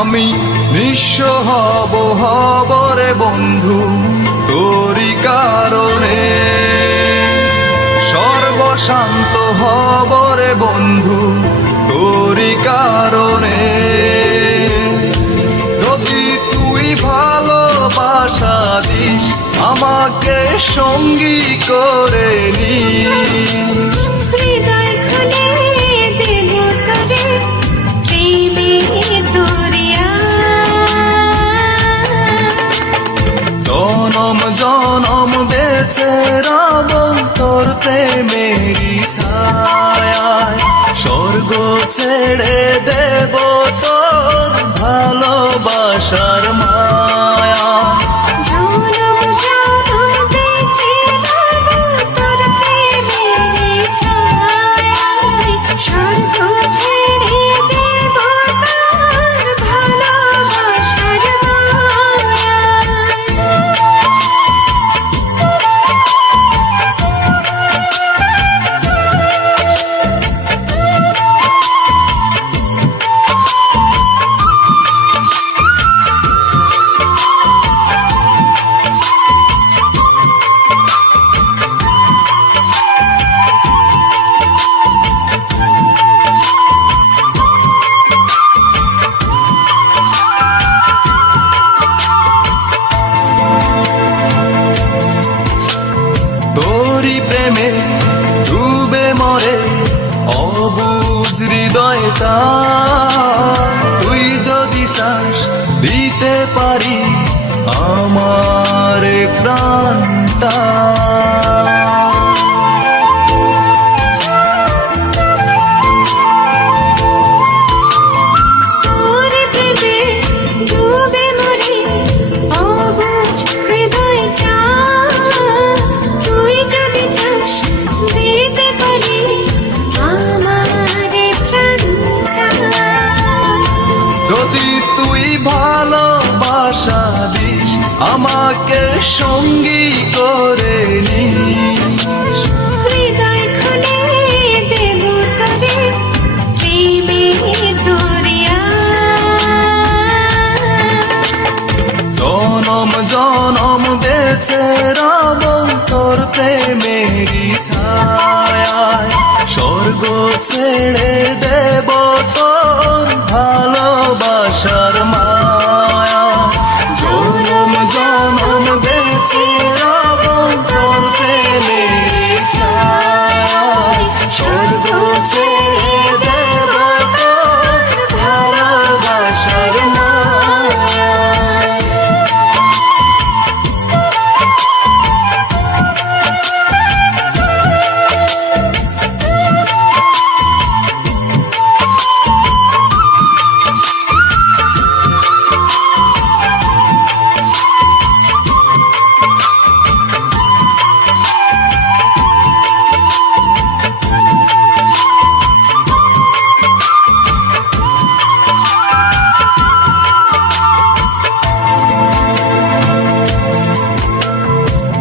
আমি নিঃস্ব হব রে বন্ধু তোরি কারণে, সর্বশান্ত হব রে বন্ধু তোরি কারণে। যদি তুই ভালোবাসা দিস আমাকে সঙ্গী করে নিস, হৃদয় খুলে দেব তোরে প্রেমের দরিয়া। জনম জনম বেঁচে রব তোর প্রেমেরই ছায়ায়, স্বর্গ ছেড়ে দেব তোর ভালোবাসার মায়া। জনম জনম বেঁচে রব তোর প্রেমের ছায়ায়, স্বর্গ ছেড়ে দেব তোর ভালোবাসার মায়ায়। তোরি প্রেমে ডুবে মরে অবুঝ হৃদয়টা, তুই যদি চাস দিতে পারি আমার প্রাণটা। তোর প্রেমে ডুবে মরে অবুঝ হৃদয়টা, তুই যদি চাস দিতে পারি আমার প্রাণটা। যদি তুই ভালোবাসা দিস আমাকে সঙ্গী করে নিস, হৃদয় খুলে দেব তোরে প্রেমের দরিয়া। জনম জনম বেঁচে রব তোর প্রেমেরই ছায়ায়, স্বর্গ ছেড়ে দেব তোর ভালোবাসার মায়া। জনম জনম বেঁচে রব তোর প্রেমেরই ছায়ায়, স্বর্গ ছেড়ে দেব তোর ভালোবাসার মায়া।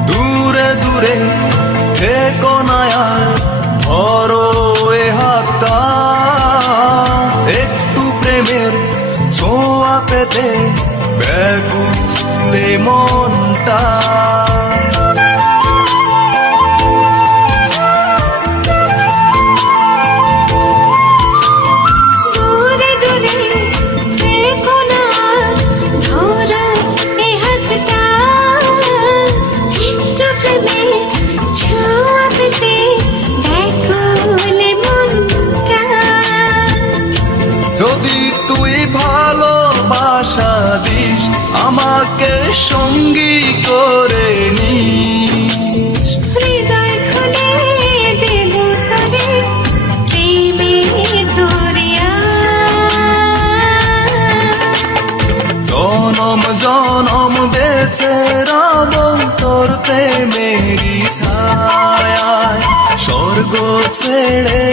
দূরে দূরে থেকো না আর, ধরো এ হাতটা, একটু প্রেমের ছোঁয়া পেতে ব্যাকুলে মনটা। দূরে দূরে থেকো না ধরো এ হাতটা, একটু প্রেমের ছোঁয়া পেতে ব্যাকুল মনটা। যদি তুই ভালোবাসা দিস আমাকে সঙ্গী করে নিস, হৃদয় খুলে দেব তোরে প্রেমের দরিয়া। জনম জনম বেঁচে রব তোর প্রেমেরই ছায়ায়, স্বর্গ ছেড়ে